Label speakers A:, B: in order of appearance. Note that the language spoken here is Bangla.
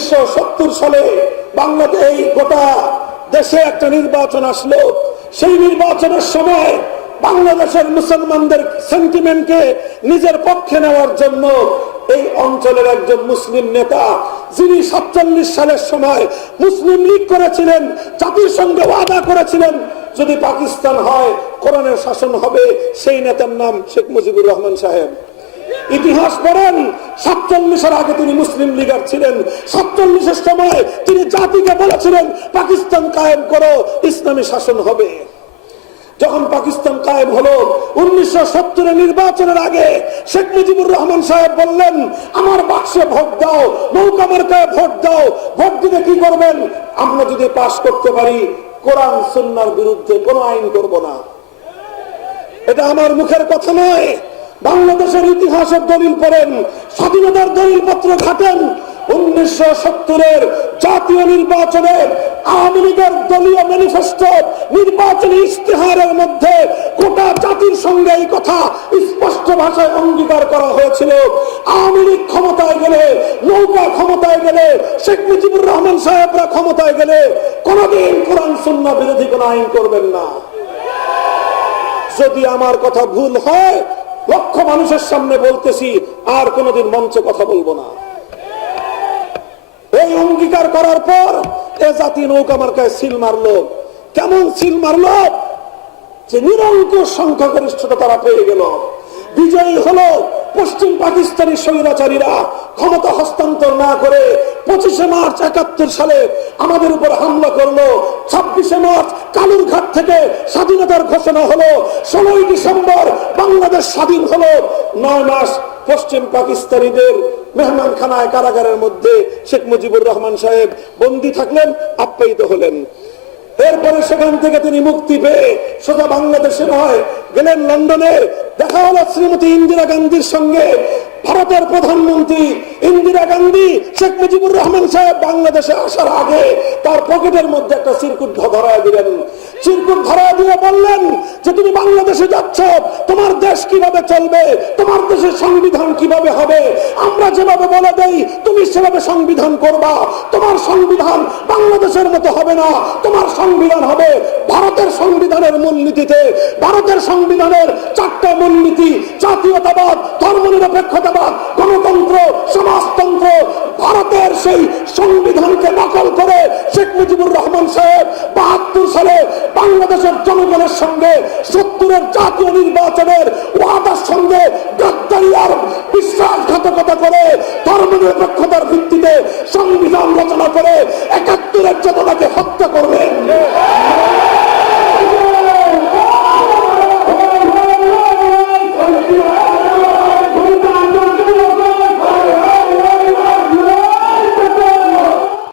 A: উনিশশো সালে বাংলাদেশ গোটা দেশে একটা নির্বাচন আসলো। সেই নির্বাচনের সময় বাংলাদেশের মুসলমানদের সেন্টিমেন্টকে নিজের পক্ষে নেওয়ার জন্য এই অঞ্চলের একজন মুসলিম নেতা, যিনি সাতচল্লিশ সালের সময় মুসলিম লীগ করেছিলেন, জাতির সঙ্গে ওয়াদা করেছিলেন, যদি পাকিস্তান হয়, কোরআনের শাসন হবে, সেই নেতার নাম শেখ মুজিবুর রহমান সাহেব। ইতিহাস পড়েন, সাতচল্লিশের আগে তিনি মুসলিম লীগার ছিলেন। সাতচল্লিশের সময় তিনি জাতিকে বলেছিলেন, পাকিস্তান কায়েম করো, ইসলামী শাসন হবে। যখন পাকিস্তান কায়েম হলো, উনিশশো সত্তরের নির্বাচনের আগে শেখ মুজিবুর রহমান সাহেব বললেন, আমার বাক্সে ভোট দাও, নৌকা মার্কায় ভোট দাও, ভোট দিতে কি করবেন? আমরা যদি পাশ করতে পারি, কোরআন, সুন্নার বিরুদ্ধে কোনো আইন করব না। এটা আমার মুখের কথা নয়। বাংলাদেশের ইতিহাসের দলিল পড়েন, স্বাধীনতার দলিল পত্র ঘাটেন। উনিশশো সত্তরের জাতীয় নির্বাচনে আওয়ামী লীগের দলীয় ম্যানিফেস্টো নির্বাচনী ইশতেহারের মধ্যে গোটা জাতির সঙ্গে এই কথা স্পষ্ট ভাষায় অঙ্গীকার করা হয়েছিল। আওয়ামী লীগ ক্ষমতায় গেলে, নৌকা ক্ষমতায় গেলে, শেখ মুজিবুর রহমান সাহেবরা ক্ষমতায় গেলে কোনদিন কোরআন সুন্না বিরোধী কোন আইন করবেন না। যদি আমার কথা ভুল হয় লক্ষ মানুষের সামনে বলতেছি, আর কোনোদিন মঞ্চে কথা বলব না। এই অঙ্গীকার করার পর এ জাতি নৌকা মার্কায় সিল মারলো। কেমন সিল মারলো? যে নিরঙ্কুশ সংখ্যাগরিষ্ঠতা তারা পেয়ে গেল। বিজয়ী হলো পশ্চিম পাকিস্তানি স্বৈরাচারীরা। ক্ষমতা হস্তান্তর না করে পঁচিশে মার্চ একাত্তর সালে আমাদের উপর হামলা করল। ছাব্বিশে মার্চ কালুরঘাট থেকে স্বাধীনতার ঘোষণা হলো। ষোলোই ডিসেম্বর বাংলাদেশ স্বাধীন হলো। নয় মাস পশ্চিম পাকিস্তানিদের মেহমান খানায় কারাগারের মধ্যে শেখ মুজিবুর রহমান সাহেব বন্দী থাকলেন, আপ্যায়িত হলেন। এরপরে সেখান থেকে তিনি মুক্তি পেয়ে সোজা বাংলাদেশে নয়, গেলেন লন্ডনে। দেখা হলো শ্রীমতী ইন্দিরা গান্ধীর সঙ্গে। ভারতের প্রধানমন্ত্রী ইন্দিরা গান্ধী, শেখ মুজিবুর রহমান সাহেব বাংলাদেশে আসার আগে তার পকেটের মধ্যে একটা চিরকুট ধরায় দিলেন। চিরকুট ধরায় দিয়ে বললেন যে, তুমি বাংলাদেশে যাচ্ছ দেশ কীভাবে চলবে? তোমার দেশের সংবিধান কীভাবে হবে? আমরা যেভাবে বলে দেই, তুমি সেভাবে সংবিধান করবা। তোমার সংবিধান বাংলাদেশের মতো হবে না। তোমার সংবিধান হবে ভারতের সংবিধানের মূলনীতিতে। ভারতের সংবিধানের চারটা মূলনীতি, জাতীয়তাবাদ, ধর্মনিরপেক্ষতাবাদ, গণতন্ত্র, সমাজতন্ত্র, ভারতের সেই সংবিধানকে নকল করে শেখ মুজিবুর রহমান সাহেব সালে বাংলাদেশের জনগণের সঙ্গে সত্তরের জাতীয় নির্বাচনের ওয়াদার সঙ্গে বিশ্বাসঘাতকতা করে, ধর্মনিরপেক্ষতার ভিত্তিতে সংবিধান রচনা করে একাত্তরের চেতনাকে হত্যা করবেন।